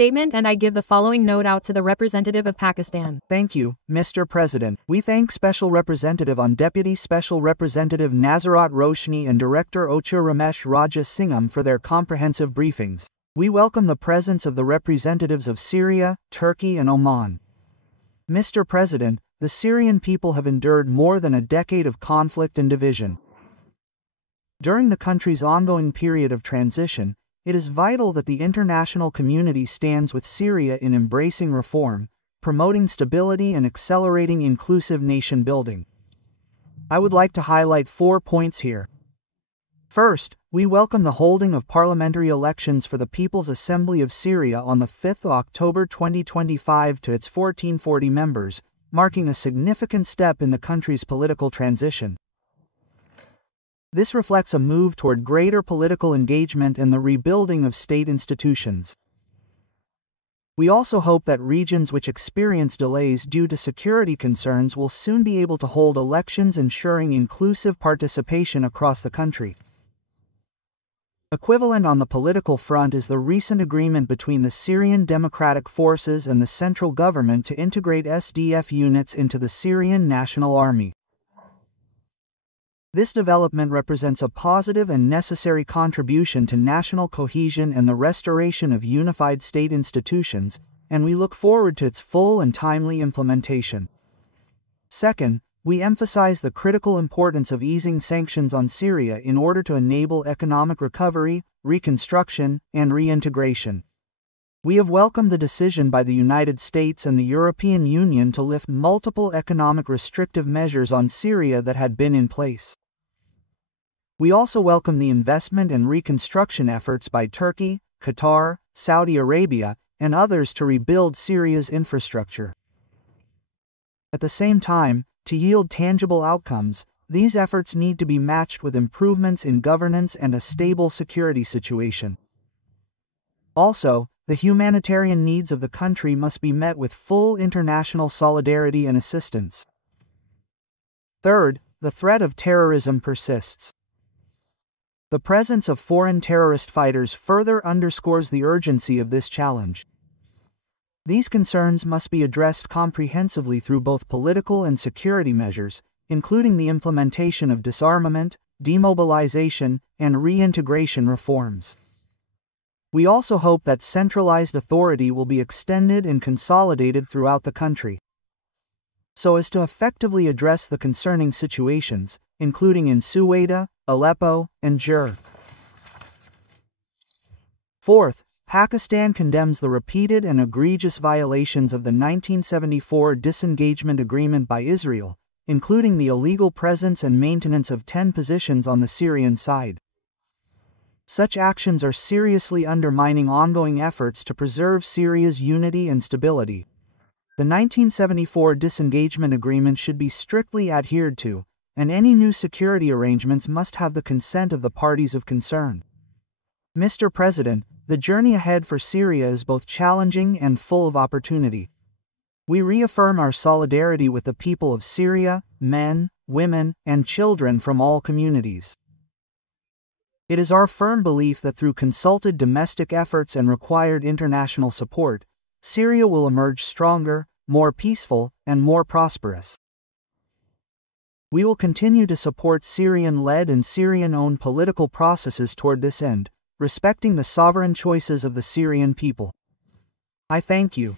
statement and I give the following note out to the representative of Pakistan. Thank you, Mr. President. We thank Special Representative on Deputy Special Representative Nazarat Roshni and Director OCHA Ramesh Raja Singham for their comprehensive briefings. We welcome the presence of the representatives of Syria, Turkey and Oman. Mr. President, the Syrian people have endured more than a decade of conflict and division. During the country's ongoing period of transition, it is vital that the international community stands with Syria in embracing reform, promoting stability and accelerating inclusive nation building. I would like to highlight 4 points here. First, we welcome the holding of parliamentary elections for the People's Assembly of Syria on the 5th of October 2025 to its 1440 members, marking a significant step in the country's political transition. This reflects a move toward greater political engagement and the rebuilding of state institutions. We also hope that regions which experience delays due to security concerns will soon be able to hold elections, ensuring inclusive participation across the country. Equivalent on the political front is the recent agreement between the Syrian Democratic Forces and the central government to integrate SDF units into the Syrian National Army. This development represents a positive and necessary contribution to national cohesion and the restoration of unified state institutions, and we look forward to its full and timely implementation. Second, we emphasize the critical importance of easing sanctions on Syria in order to enable economic recovery, reconstruction, and reintegration. We have welcomed the decision by the United States and the European Union to lift multiple economic restrictive measures on Syria that had been in place. We also welcome the investment and reconstruction efforts by Turkey, Qatar, Saudi Arabia, and others to rebuild Syria's infrastructure. At the same time, to yield tangible outcomes, these efforts need to be matched with improvements in governance and a stable security situation. Also, the humanitarian needs of the country must be met with full international solidarity and assistance. Third, the threat of terrorism persists. The presence of foreign terrorist fighters further underscores the urgency of this challenge. These concerns must be addressed comprehensively through both political and security measures, including the implementation of disarmament, demobilization, and reintegration reforms. We also hope that centralized authority will be extended and consolidated throughout the country, so as to effectively address the concerning situations, including in Suwaida, Aleppo, and Jur. Fourth, Pakistan condemns the repeated and egregious violations of the 1974 disengagement agreement by Israel, including the illegal presence and maintenance of 10 positions on the Syrian side. Such actions are seriously undermining ongoing efforts to preserve Syria's unity and stability. The 1974 disengagement agreement should be strictly adhered to, and any new security arrangements must have the consent of the parties of concern. Mr. President, the journey ahead for Syria is both challenging and full of opportunity. We reaffirm our solidarity with the people of Syria, men, women, and children from all communities. It is our firm belief that through consulted domestic efforts and required international support, Syria will emerge stronger, more peaceful, and more prosperous. We will continue to support Syrian-led and Syrian-owned political processes toward this end, respecting the sovereign choices of the Syrian people. I thank you.